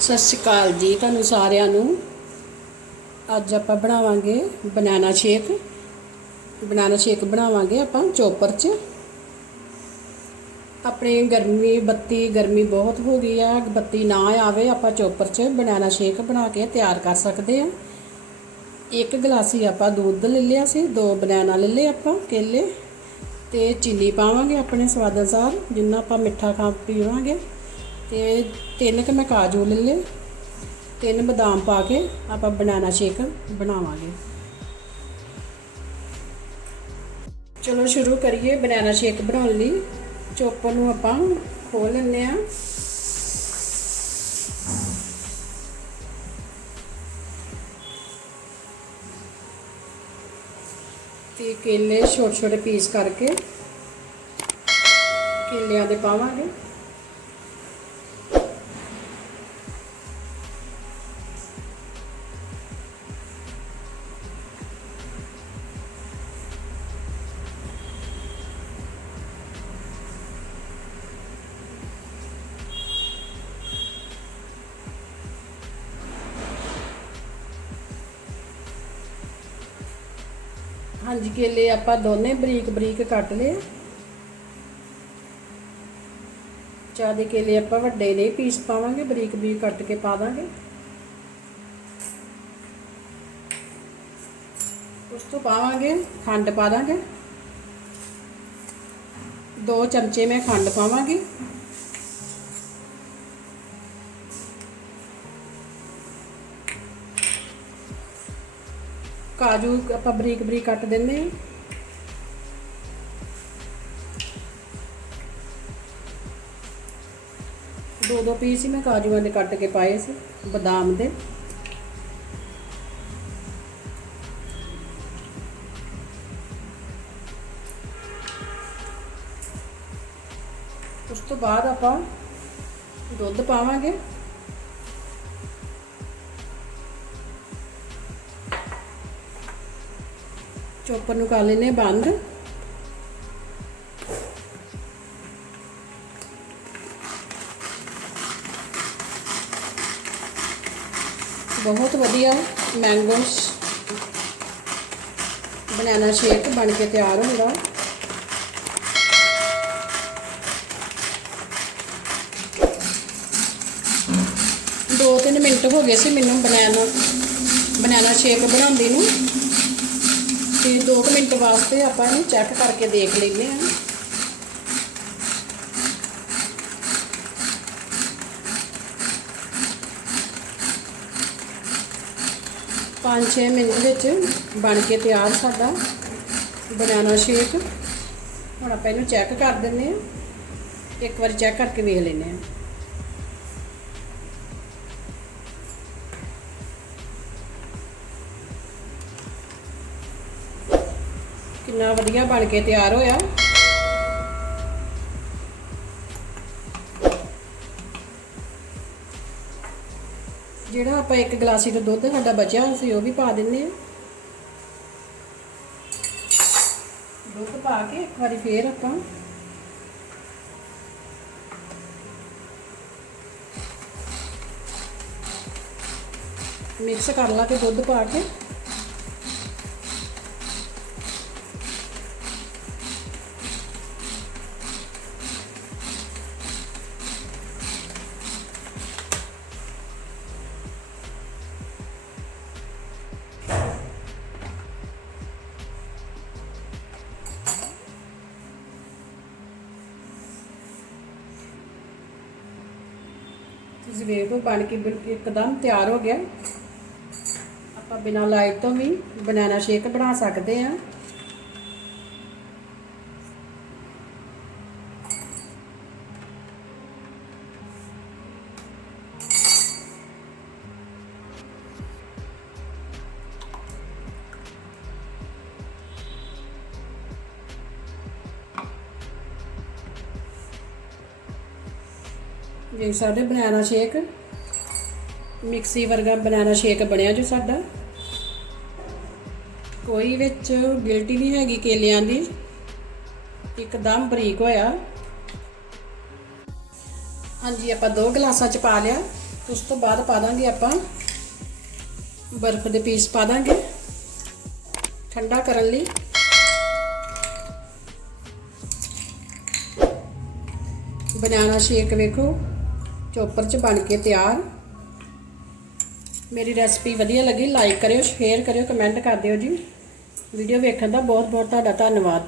ਸਤਿ ਸ਼੍ਰੀ ਅਕਾਲ ਜੀ ਤੁਹਾਨੂੰ ਸਾਰਿਆਂ ਨੂੰ। ਅੱਜ ਆਪਾਂ ਬਣਾਵਾਂਗੇ ਬਨਾਨਾ ਸ਼ੇਕ। ਬਨਾਨਾ ਸ਼ੇਕ ਬਣਾਵਾਂਗੇ ਆਪਾਂ ਚੋਪਰ 'ਚ। ਆਪਣੀ ਗਰਮੀ, ਬੱਤੀ, ਗਰਮੀ ਬਹੁਤ ਹੋ ਗਈ ਆ। ਬੱਤੀ ਨਾ ਆਵੇ, ਆਪਾਂ ਚੋਪਰ 'ਚ ਬਨਾਨਾ ਸ਼ੇਕ ਬਣਾ ਕੇ ਤਿਆਰ ਕਰ ਸਕਦੇ ਆ। ਇੱਕ ਗਲਾਸੀ ਆਪਾਂ ਦੁੱਧ ਲੈ ਲਿਆ ਸੀ, ਦੋ ਬਨਾਨਾ ਲੈ ਲਏ ਆਪਾਂ ਕੇਲੇ ਤੇ ਚੀਨੀ ਪਾਵਾਂਗੇ ਆਪਣੇ ਸਵਾਦ ਅਨੁਸਾਰ, ਜਿੰਨਾ ਆਪਾਂ ਮਿੱਠਾ ਖਾ ਪੀਵਾਂਗੇ। ਤੇ ਤਿੰਨ ਕੁ ਮੈਂ ਕਾਜੂ ਲੈ ਲਏ, ਤਿੰਨ ਬਦਾਮ ਪਾ ਕੇ ਆਪਾਂ ਬਨਾਨਾ ਸ਼ੇਕ ਬਣਾਵਾਂਗੇ। ਚਲੋ ਸ਼ੁਰੂ ਕਰੀਏ ਬਨਾਨਾ ਸ਼ੇਕ ਬਣਾਉਣ ਲਈ। ਚੋਪਰ ਨੂੰ ਆਪਾਂ ਖੋਲ ਲੈਂਦੇ ਆ ਤੇ ਕੇਲੇ ਛੋਟੇ ਛੋਟੇ ਪੀਸ ਕਰਕੇ ਕੇਲਿਆਂ ਦੇ ਪਾਵਾਂਗੇ। ਹਾਂਜੀ ਕੇਲੇ ਆਪਾਂ ਦੋਨੇ ਬਰੀਕ ਬਰੀਕ ਕੱਟ ਲਏ ਚਾਹ ਦੇ ਕੇਲੇ ਆਪਾਂ ਵੱਡੇ ਨੇ, ਪੀਸ ਪਾਵਾਂਗੇ, ਬਰੀਕ ਬਰੀਕ ਕੱਟ ਕੇ ਪਾ ਦਾਂਗੇ। ਉਸ ਤੋਂ ਪਾਵਾਂਗੇ, ਖੰਡ ਪਾ ਦਾਂਗੇ। ਦੋ ਚਮਚੇ ਮੈਂ ਖੰਡ ਪਾਵਾਂਗੀ। ਕਾਜੂ ਆਪਾਂ ਬਰੀਕ ਬਰੀਕ ਕੱਟ ਦਿੰਦੇ ਹਾਂ। ਦੋ ਦੋ ਪੀਸ ਹੀ ਮੈਂ ਕਾਜੂਆਂ ਦੇ ਕੱਟ ਕੇ ਪਾਏ ਸੀ, ਬਦਾਮ ਦੇ। ਉਸ ਤੋਂ ਬਾਅਦ ਆਪਾਂ ਦੁੱਧ ਪਾਵਾਂਗੇ। ਚੋਪਰ ਨੂੰ ਕਰ ਲੈਨੇ ਬੰਦ। ਬਹੁਤ ਵਧੀਆ ਮੈਂਗੋ ਬਨਾਨਾ ਸ਼ੇਕ ਬਣ ਕੇ ਤਿਆਰ ਹੁੰਦਾ। ਦੋ ਤਿੰਨ ਮਿੰਟ ਹੋ ਗਏ ਸੀ ਮੈਨੂੰ ਬਨਾਨਾ ਬਨਾਨਾ ਸ਼ੇਕ ਬਣਾਉਂਦੀ ਨੂੰ। ਤੇ 2 ਮਿੰਟ ਵਾਸਤੇ ਆਪਾਂ ਇਹਨੂੰ ਚੈੱਕ ਕਰਕੇ ਦੇਖ ਲੈਂਦੇ ਹਾਂ। ਪੰਜ 6 ਮਿੰਟ ਵਿੱਚ ਬਣ ਕੇ ਤਿਆਰ ਸਾਡਾ ਬਨਾਨਾ ਸ਼ੇਕ। ਹੁਣ ਆਪਾਂ ਇਹਨੂੰ ਚੈੱਕ ਕਰ ਦਿੰਦੇ ਹਾਂ। ਇੱਕ ਵਾਰੀ ਚੈੱਕ ਕਰਕੇ ਵੇਖ ਲੈਂਦੇ ਹਾਂ। ਕਿੰਨਾ ਵਧੀਆ ਬਣ ਕੇ ਤਿਆਰ ਹੋਇਆ। ਜਿਹੜਾ ਆਪਾਂ ਇੱਕ ਗਲਾਸੀ ਦਾ ਦੁੱਧ ਸਾਡਾ ਬਚਿਆ ਸੀ, ਉਹ ਵੀ ਪਾ ਦਿੰਨੇ ਆ ਦੁੱਧ ਪਾ ਕੇ ਇੱਕ ਵਾਰੀ ਫੇਰ ਆਪਾਂ ਮਿਕਸ ਕਰ ਲਾ ਕੇ ਦੁੱਧ ਪਾ ਕੇ। ਤੁਸੀਂ ਵੇਖ ਲਓ, ਬਣ ਕੇ ਬਿਲਕੁਲ ਇੱਕਦਮ ਤਿਆਰ ਹੋ ਗਿਆ। ਆਪਾਂ ਬਿਨਾਂ ਲਾਈਟ ਤੋਂ ਵੀ ਬਨਾਨਾ ਸ਼ੇਕ ਬਣਾ ਸਕਦੇ ਹਾਂ। ਦੇਖ ਸਕਦੇ ਬਨਾਨਾ ਸ਼ੇਕ, ਮਿਕਸੀ ਵਰਗਾ ਬਨਾਨਾ ਸ਼ੇਕ ਬਣਿਆ ਜੋ ਸਾਡਾ। ਕੋਈ ਵਿੱਚ ਗਿਲਟੀ ਨਹੀਂ ਹੈਗੀ ਕੇਲਿਆਂ ਦੀ। ਇੱਕਦਮ ਬਰੀਕ ਹੋਇਆ। ਹਾਂਜੀ, ਆਪਾਂ ਦੋ ਗਲਾਸਾਂ ਚ ਪਾ ਲਿਆ। ਉਸ ਤੋਂ ਬਾਅਦ ਪਾ ਦਾਂਗੇ ਆਪਾਂ ਬਰਫ਼ ਦੇ ਪੀਸ ਪਾ ਦਾਂਗੇ। ਠੰਡਾ ਕਰਨ ਲਈ। ਬਨਾਨਾ ਸ਼ੇਕ ਵੇਖੋ। ਚੋਪਰ 'ਚ ਬਣ ਕੇ ਤਿਆਰ। ਮੇਰੀ ਰੈਸਪੀ ਵਧੀਆ ਲੱਗੀ ਲਾਈਕ ਕਰਿਓ ਸ਼ੇਅਰ ਕਰਿਓ ਕਮੈਂਟ ਕਰ ਦਿਓ ਜੀ। ਵੀਡੀਓ ਵੇਖਣ ਦਾ ਬਹੁਤ ਬਹੁਤ ਤੁਹਾਡਾ ਧੰਨਵਾਦ।